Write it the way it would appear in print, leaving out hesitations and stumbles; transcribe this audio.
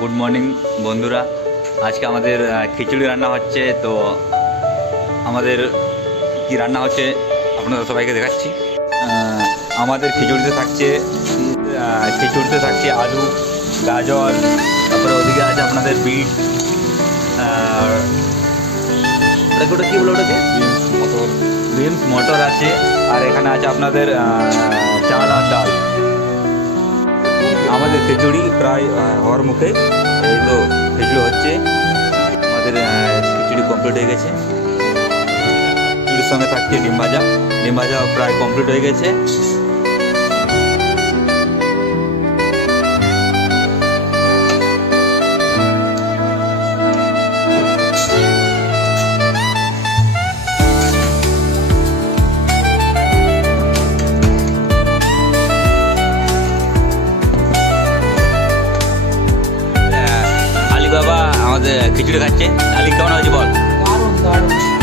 Good morning বন্ধুরা। আজকে আমাদের খিচুড়ি রান্না হচ্ছে। তো আমাদের কি রান্না হচ্ছে আপনাদের সবাইকে দেখাচ্ছি। আমাদের খিচুড়িতে থাকছে আলু, গাজর, তারপরে ওদিকে আছে আপনাদের বিট, ওটা কী বলে ওটাকে মটর, বিনস মটর আছে। আর এখানে আছে আপনাদের চাল আর ডাল। আমাদের খিচুড়ি প্রায় হওয়ার মুখে। এই তো খিচুড়ি হচ্ছে, আমাদের খিচুড়ি কমপ্লিট হয়ে গেছে। খিচুড়ির সঙ্গে থাকছে ডিম ভাজা প্রায় কমপ্লিট হয়ে গেছে। বাবা আমাদের খিচুড়ি খাচ্ছে। আলি কেমন হয়েছে বল? দারুণ দারুণ।